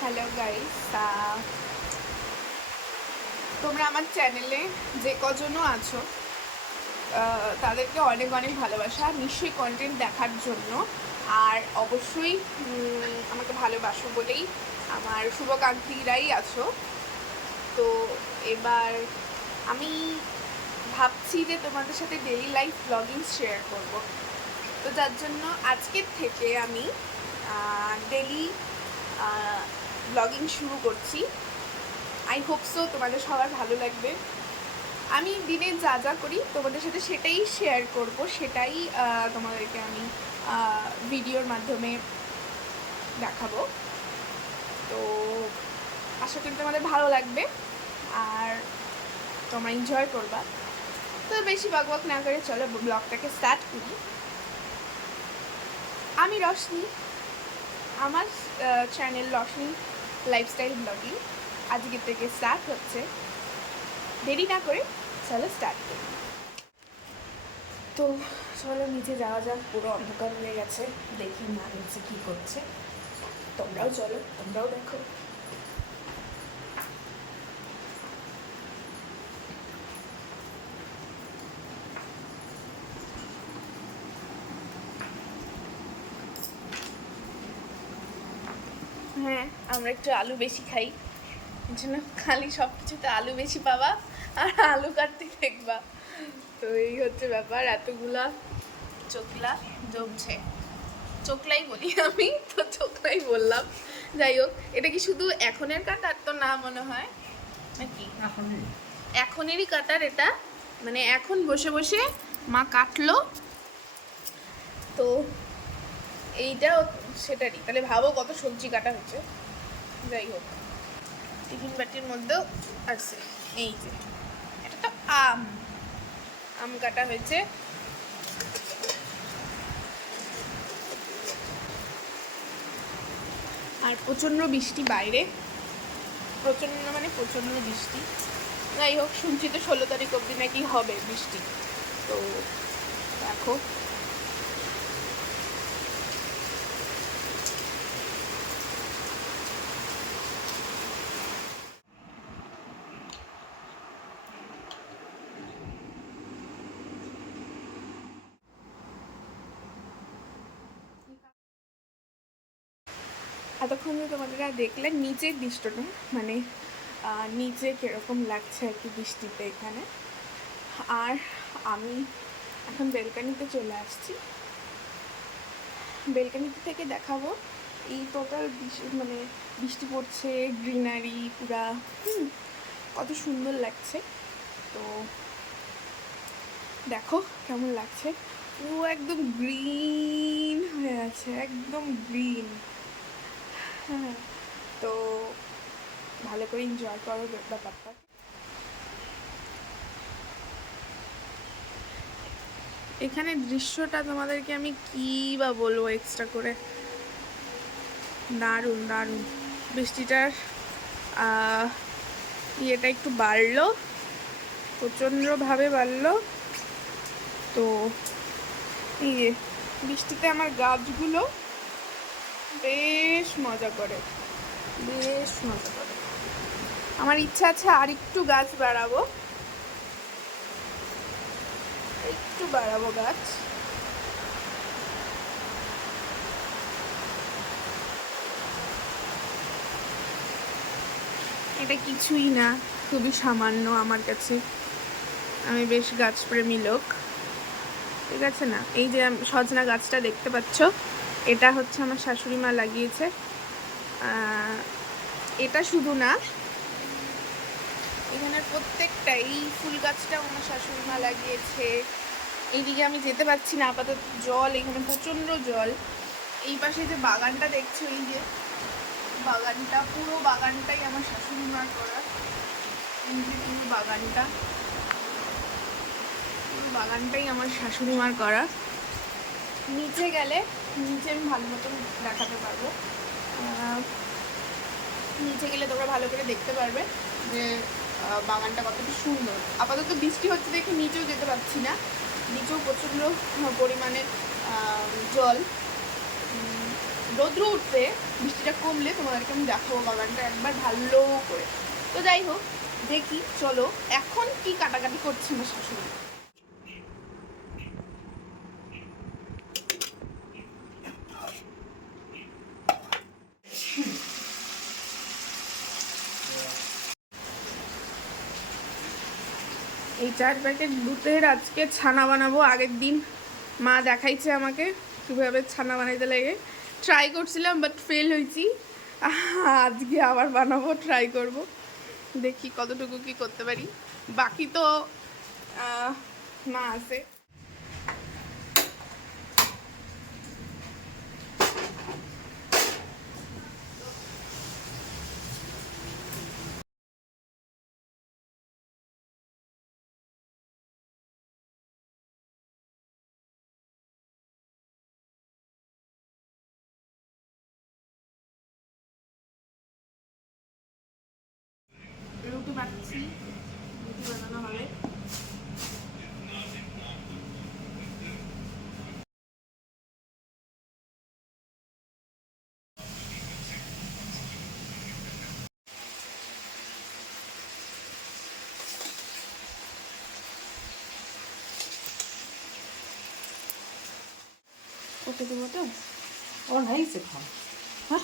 Hello guys, তোমরা আমার চ্যানেলে যে কজনও আছো তাদেরকে অনেক অনেক ভালোবাসা নিশ্চয়ই কন্টেন্ট দেখার জন্য। আর অবশ্যই আমাকে ভালোবাসো বলেই আমার শুভকাঙ্ক্ষীরাই আছো। তো এবার আমি ভাবছি যে তোমাদের সাথে ডেইলি লাইফ ব্লগিং শেয়ার করব। তো যার জন্য আজকের থেকে আমি ডেইলি ব্লগিং শুরু করছি। আই হোপ সো তোমাদের সবার ভালো লাগবে। আমি দিনে যা যা করি তোমাদের সাথে সেটাই শেয়ার করব, সেটাই তোমাদেরকে আমি ভিডিওর মাধ্যমে দেখাবো। তো আশা করি তোমাদের ভালো লাগবে আর তোমরা এনজয় করবা। তো বেশি বকবক না করে চলো ব্লগটাকে স্টার্ট করি। আমি রশনি, আমার চ্যানেল রশনি লাইফস্টাইল ব্লগিং আজকে থেকে স্টার্ট হচ্ছে। দেরি না করে চলো স্টার্ট করি। তো চলো নিচে যাওয়া যাক, পুরো অন্ধকার হয়ে গেছে, দেখি মা নিচে কী করছে। তোমরাও চলো, তোমরাও দেখো। হ্যাঁ, আমরা একটু আলু বেশি খাই, জন্য খালি সব কিছুতে আলু বেশি পাবা আর আলু কাটতে দেখবা। তো এই হচ্ছে ব্যাপার, এতগুলা চোখলা জমছে। চোখলাই বলি আমি, তো চোখলাই বললাম। যাই হোক, এটা কি শুধু এখনের কাটার তো না মনে হয় নাকি? এখনেরই কাটার এটা, মানে এখন বসে বসে মা কাটলো। তো এইটা সেটারই, তাহলে ভাবো কত সবজি কাটা হয়েছে। যাই হোক, টিফিন বাটির মধ্যেও আছে। এই যে এটা তো আম আম কাটা হয়েছে। আর প্রচণ্ড বৃষ্টি বাইরে, প্রচণ্ড মানে প্রচণ্ড বৃষ্টি। যাই হোক, শুনছি তো 16 তারিখ অবধি নাকি হবে বৃষ্টি। তো দেখো, এতক্ষণ যে তোমাদের দেখলে নিচের দৃশ্যটা, মানে নিচে কীরকম লাগছে আর কি বৃষ্টিতে এখানে। আর আমি এখন বেলকানিতে চলে আসছি। বেলকানিতে থেকে দেখাবো এই টোটাল মানে বৃষ্টি পড়ছে, গ্রিনারি পুরা, কত সুন্দর লাগছে। তো দেখো কেমন লাগছে, পুরো একদম গ্রিন হয়ে আছে, একদম গ্রিন। হ্যাঁ, তো ভালো করে এনজয় করো ব্যাপারটা। এখানে দৃশ্যটা তোমাদেরকে আমি কী বা বলবো এক্সট্রা করে, দারুণ দারুণ। বৃষ্টিটার ইয়েটা একটু বাড়লো, প্রচণ্ডভাবে বাড়লো। তো এই যে বৃষ্টিতে আমার গাছগুলো বেশ মজা করে, বেশ মজা করে। আমার ইচ্ছা আছে আর একটু গাছ বাড়াবো, একটু বাড়াবো গাছ। এটা কিছুই না, খুবই সামান্য আমার কাছে। আমি বেশ গাছপ্রেমী লোক, ঠিক আছে না? এই যে সজনা গাছটা দেখতে পাচ্ছ, এটা হচ্ছে আমার শাশুড়ি মা লাগিয়েছে। এটা শুধু না, এখানের প্রত্যেকটা, এই ফুল গাছটাও আমার শাশুড়ি মা লাগিয়েছে। এইদিকে আমি যেতে পারছি না আপাতত, জল, এখানে প্রচণ্ড জল। এই পাশে যে বাগানটা দেখছো, এই যে বাগানটা, পুরো বাগানটাই আমার শাশুড়ি মার করা। এই যে পুরো বাগানটা, পুরো বাগানটাই আমার শাশুড়ি মার করা। নিচে গেলে নিচে আমি ভালো মতন দেখাতে পারবো। নিচে গেলে তোমরা ভালো করে দেখতে পারবে যে বাগানটা কতটা সুন্দর। আপাতত বৃষ্টি হচ্ছে দেখে নিচেও যেতে পারছি না, নিচেও প্রচণ্ড পরিমাণে জল, রৌদ্র উঠতে বৃষ্টিটা কমলে তোমাদেরকে আমি দেখাবো বাগানটা একবার ভালো করে। তো যাই হোক, দেখি চলো এখন কি কাটাকাটি করছে আমার শাশুড়ি। এই 4 প্যাকেট দুধের আজকে ছানা বানাবো। আগের দিন মা দেখাইছে আমাকে কীভাবে ছানা বানাইতে লাগে, ট্রাই করছিলাম বাট ফেল হয়েছি। আজকে আবার বানাবো, ট্রাই করব, দেখি কতটুকু কি করতে পারি। বাকি তো মা আছে। রুটি বানাচ্ছি, রুটি বানানো হবে। ওকে দেবো তো? और नहीं सिखा हाँ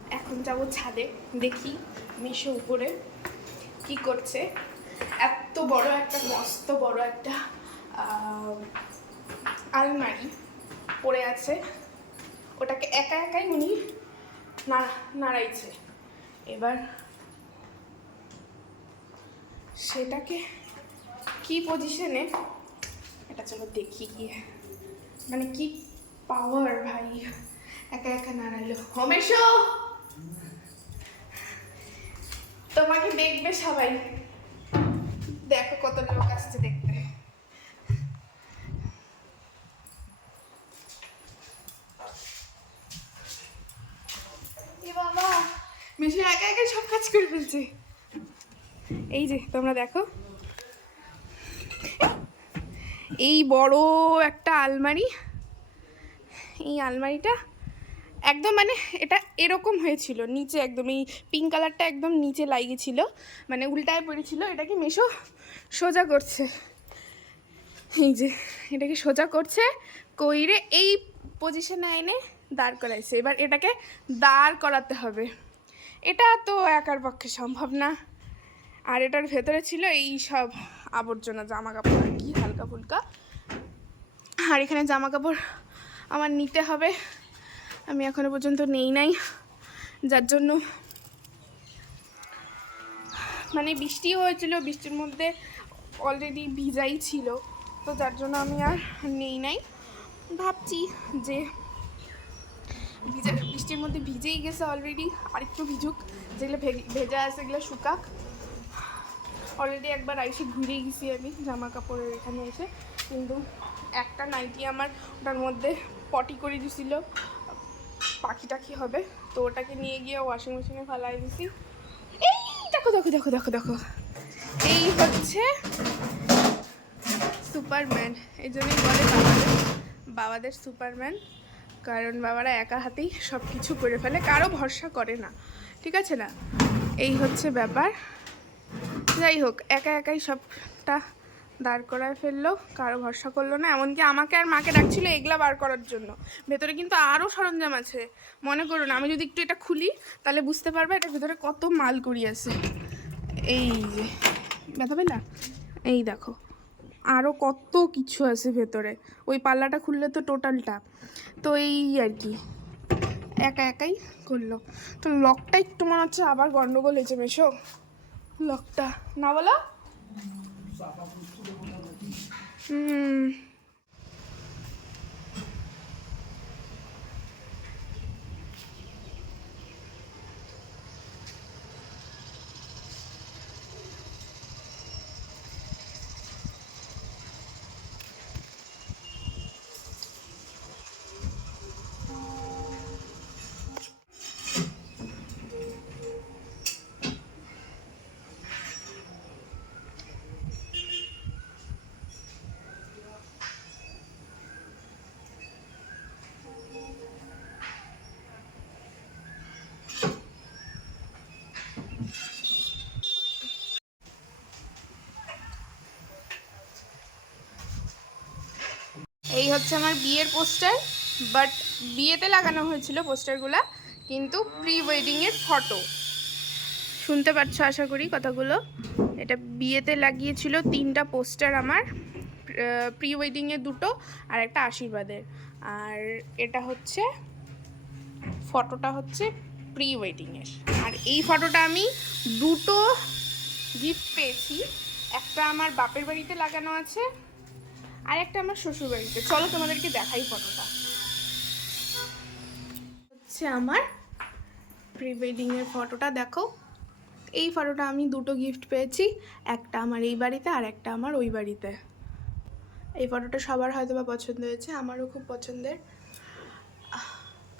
এখন যাবো ছাদে, দেখি মিশো উপরে কি করছে। এত বড় একটা মস্ত বড় একটা আলমারি পড়ে আছে, ওটাকে একা একাই উনি নাড়াইছে। এবার সেটাকে কি পজিশনে, এটা চলো দেখি গিয়ে। মানে কি পাওয়ার ভাই, একা একা নাড়াইলো। হমেশো তোমাকে দেখবে সবাই, দেখো কত লোক আসছে দেখতে। বাবা মিশু একা একা সব কাজ করে ফেলছে। এই যে তোমরা দেখো, এই বড় একটা আলমারি, এই আলমারিটা একদম মানে এটা এরকম হয়েছিল নিচে, একদম এই পিঙ্ক কালারটা একদম নিচে লাগিয়েছিল, মানে উল্টায় পড়েছিল। এটাকে মেশো সোজা করছে, এই যে এটাকে সোজা করছে কইরে এই পজিশনে এনে দাঁড় করাইছে। এবার এটাকে দাঁড় করাতে হবে, এটা তো একার পক্ষে সম্ভব না। আর এটার ভেতরে ছিল এই সব আবর্জনা, জামা কাপড় আর কি হালকা ফুলকা। আর এখানে জামা কাপড় আমার নিতে হবে, আমি এখনো পর্যন্ত নেই নাই, যার জন্য মানে বৃষ্টিও হয়েছিল, বৃষ্টির মধ্যে অলরেডি ভিজাই ছিল, তো যার জন্য আমি আর নেই নাই। ভাবছি যে বৃষ্টির মধ্যে ভিজেই গেছে অলরেডি, আর একটু ভিজুক, যেগুলো ভেজা আছে সেগুলো শুকাক। অলরেডি একবার এসে ঘুরে গেছি আমি জামা কাপড়ের এখানে এসে, কিন্তু একটা নাইটি আমার ওটার মধ্যে পটি করে দিছিল, পাখি টাখি হবে, তো ওটাকে নিয়ে গিয়ে ওয়াশিং মেশিনে ফেলাই দিছি। এই দেখো দেখো দেখো দেখো দেখো, এই হচ্ছে সুপারম্যান। এই জন্যই বলে বাবাদের সুপারম্যান, কারণ বাবারা একা হাতেই সব কিছু করে ফেলে, কারো ভরসা করে না, ঠিক আছে না? এই হচ্ছে ব্যাপার। যাই হোক, একা একাই সবটা দাঁড় করায় ফেললো, কারো ভরসা করলো না। এমনকি আমাকে আর মাকে ডাকছিল এগুলা বার করার জন্য। ভেতরে কিন্তু আরও সরঞ্জাম আছে, মনে করুন আমি যদি একটু এটা খুলি তাহলে বুঝতে পারবে এটার ভেতরে কত মাল করি আছে। এই যে ব্যথা পেলা, এই দেখো আরও কত কিছু আছে ভেতরে, ওই পাল্লাটা খুললে তো টোটালটা। তো এই আর কি একা একাই করলো। তো লকটা একটু মনে হচ্ছে আবার গন্ডগোল হয়েছে মেশো, লকটা না বলো। এই হচ্ছে আমার বিয়ের পোস্টার, বাট বিয়েতে লাগানো হয়েছিল পোস্টারগুলো, কিন্তু প্রি ওয়েডিংয়ের ফটো। শুনতে পাচ্ছ আশা করি কথাগুলো। এটা বিয়েতে লাগিয়েছিল 3টা পোস্টার আমার, প্রি ওয়েডিংয়ের 2টো আর একটা আশীর্বাদের। আর এটা হচ্ছে ফটোটা হচ্ছে প্রি ওয়েডিংয়ের। আর এই ফটোটা আমি 2টো গিফট পেয়েছি, একটা আমার বাপের বাড়িতে লাগানো আছে আর একটা আমার শ্বশুর বাড়িতে। চলো তোমাদেরকে দেখাই ফটোটা। হচ্ছে আমার প্রি ওয়েডিংয়ের ফটোটা, দেখো। এই ফটোটা আমি 2টো গিফট পেয়েছি, একটা আমার এই বাড়িতে আর একটা আমার ওই বাড়িতে। এই ফটোটা সবার হয়তো বা পছন্দ হয়েছে, আমারও খুব পছন্দের।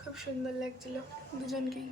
খুব সুন্দর লাগছিল দুজনকেই।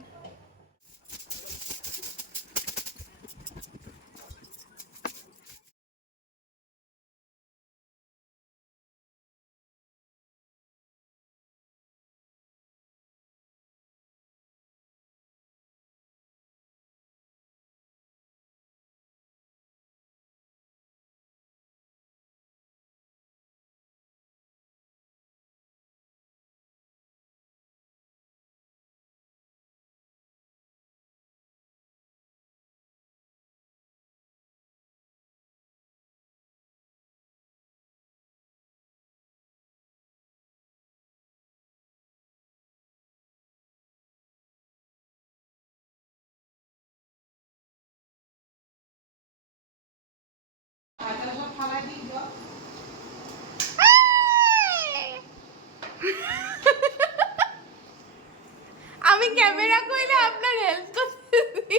আমি ক্যামেরা কইলে আপনার হেল্প করতেছি।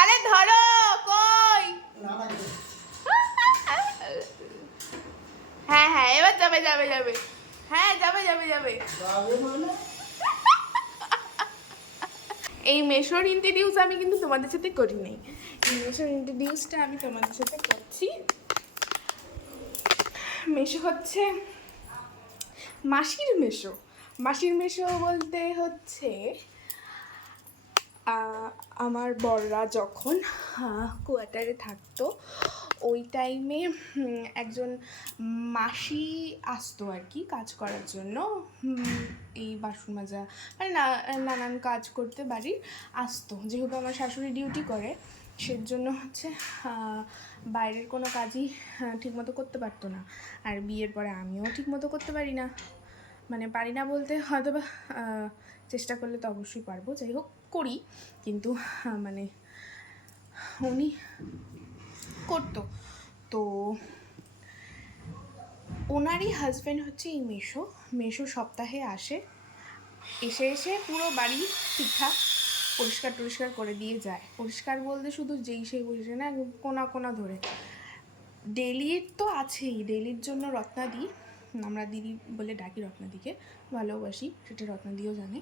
আরে ধরো, কই? হ্যাঁ হ্যাঁ, এবার যাবে যাবে যাবে। হ্যাঁ যাবে যাবে যাবে। এই মেশোর ইন্ট্রোডিউস আমি কিন্তু তোমাদের সাথে করি নাই, এই মেশোর ইন্ট্রোডিউসটা আমি তোমাদের সাথে করছি। মেশো হচ্ছে মাসির মেশো। মাসির মেশো বলতে হচ্ছে আমার বড়রা যখন কোয়ার্টারে থাকতো ওই টাইমে একজন মাসি আসতো আর কি কাজ করার জন্য, এই বাসন মাজা মানে নানান কাজ করতে বাড়ির আসতো। যেহেতু আমার শাশুড়ি ডিউটি করে, সেজন্য হচ্ছে বাইরের কোনো কাজই ঠিকমতো করতে পারতো না। আর বিয়ের পরে আমিও ঠিকমতো করতে পারি না, মানে পারি না বলতে হয়তো বা চেষ্টা করলে তো অবশ্যই পারবো, যাই হোক করি, কিন্তু মানে উনি করতো। তো ওনারই হাজব্যান্ড হচ্ছে এই মেশো। মেশো সপ্তাহে আসে, এসে এসে পুরো বাড়ি ঠিকঠাক পরিষ্কার টরিষ্কার করে দিয়ে যায়। পরিষ্কার বলতে শুধু যেই সেই পরিষ্কার না, কোনা কোনা ধরে। ডেলির তো আছেই, ডেলির জন্য রত্নাদি, আমরা দিদি বলে ডাকি রত্নাদিকে, ভালোবাসি, সেটা রত্নাদিও জানে।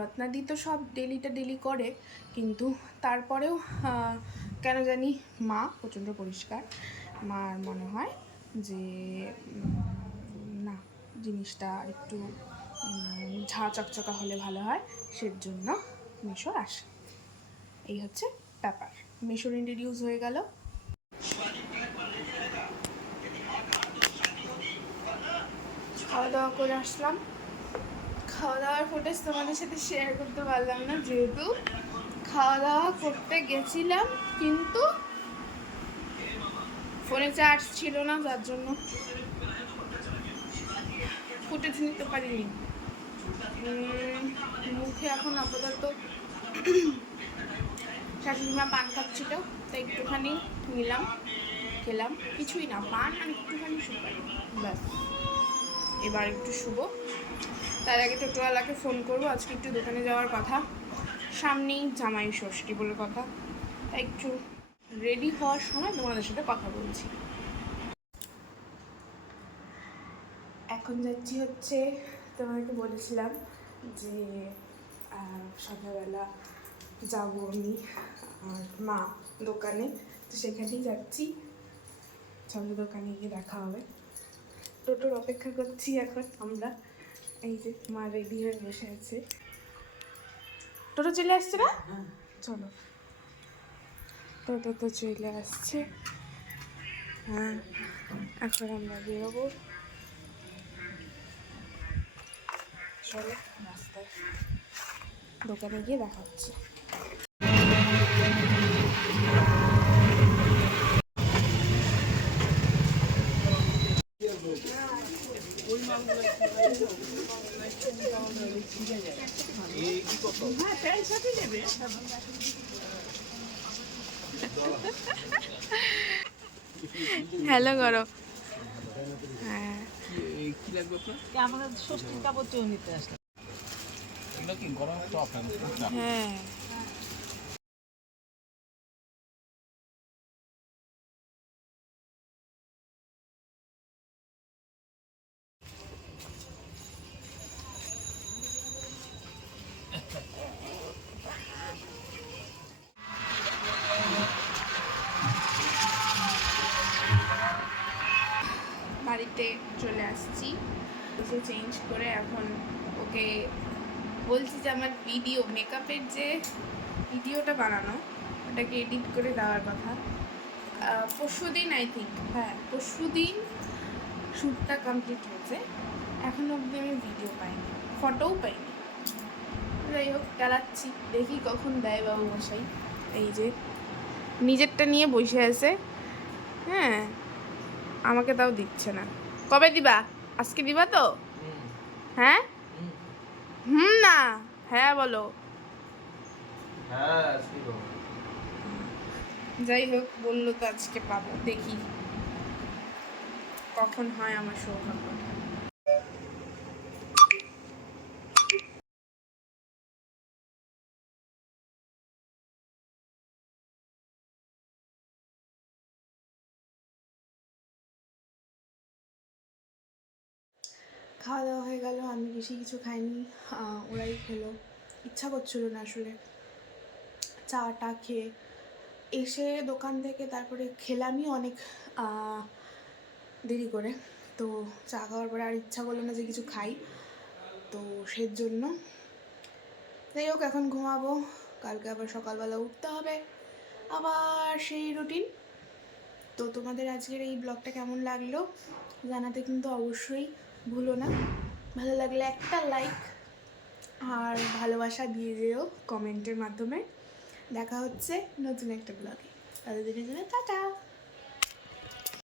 রত্নাদি তো সব ডেলিটা ডেলি করে, কিন্তু তারপরেও কেন জানি মা প্রচণ্ড পরিষ্কার। মার মনে হয় যে না, জিনিসটা একটু ঝাঁ চকচকা হলে ভালো হয়, সেজন্য মেশো আসে। এই হচ্ছে ব্যাপার। মেশোর ইন্ট্রোডিউস হয়ে গেল। খাওয়া দাওয়া করে আসলাম, খাওয়া দাওয়ার ফুটেজ তোমাদের সাথে শেয়ার করতে পারলাম না, যেহেতু খাওয়া দাওয়া করতে গেছিলাম কিন্তু ফোনে চার্জ ছিল না, যার জন্য ফুটেজ নিতে পারিনি। মুখে এখন আপাতত শাশুড়িমা পান খাচ্ছিল, তাই একটুখানি নিলাম, খেলাম। কিছুই না, পান আর একটুখানি সুপারি, ব্যাস। এবার একটু শুভ, তার আগে টোটোওয়ালাকে ফোন করবো, আজকে একটু দোকানে যাওয়ার কথা, সামনেই জামাই ষষ্ঠী বলে কথা, তাই একটু রেডি হওয়ার সময় তোমাদের সাথে কথা বলছি। এখন যাচ্ছি হচ্ছে, তোমাকে বলেছিলাম যে সন্ধ্যাবেলা যাবো আমি আর মা দোকানে, তো সেখানেই যাচ্ছি। চলো দোকানে গিয়ে দেখা হবে। টোটোর অপেক্ষা করছি এখন আমরা। এই যে মা রেডি হয়ে বসে আছে, টোটো চলে আসছে না? চলো, টোটো তো চলে আসছে। হ্যাঁ, এখন আমরা বেরোবো, চলো রাস্তায় দোকানে গিয়ে দেখা হচ্ছে। হ্যালো করো। হ্যাঁ কি লাগবে আপনার? আমাদের ষষ্ঠীর কাপড় চেয়ে নিতে আসলাম। এগুলো কি গরম টপ? হ্যাঁ বাড়িতে চলে আসছি, এসে চেঞ্জ করে এখন ওকে বলছি যে আমার ভিডিও মেকআপের যে ভিডিওটা বানানো ওটাকে এডিট করে দেওয়ার কথা। পরশুদিন আই থিঙ্ক, হ্যাঁ পরশুদিন শ্যুটটা কমপ্লিট হয়েছে, এখন অবধি আমি ভিডিও পাইনি, ফটোও পাইনি। যাই হোক চালাচ্ছি, দেখি কখন দেয় বাবু মশাই। এই যে নিজেরটা নিয়ে বসে আছে, হ্যাঁ আমাকে তাও দিচ্ছে না। কবে দিবা? আজকে দিবা তো? হ্যাঁ না হ্যাঁ বলো। হ্যাঁ, যাই হোক বললো তো আজকে পাবো, দেখি কখন হয় আমার সৌভাগ্য। খাওয়া দাওয়া হয়ে গেল, আমি বেশি কিছু খাইনি, ওরাই খেলো। ইচ্ছা করছিল না আসলে, চাটা খেয়ে এসে দোকান থেকে তারপরে খেলামই অনেক দেরি করে, তো চা খাওয়ার পরে আর ইচ্ছা করলো না যে কিছু খাই, তো সেজন্য যাই হোক এখন ঘুমাবো, কালকে আবার সকালবেলা উঠতে হবে, আবার সেই রুটিন। তো তোমাদের আজকের এই ব্লগটা কেমন লাগলো জানাতে কিন্তু অবশ্যই ভুলো না, ভালো লাগলে একটা লাইক আর ভালোবাসা দিয়ে যেও কমেন্টের মাধ্যমে। দেখা হচ্ছে নতুন একটা ব্লগে, তাদের জন্য টাটা।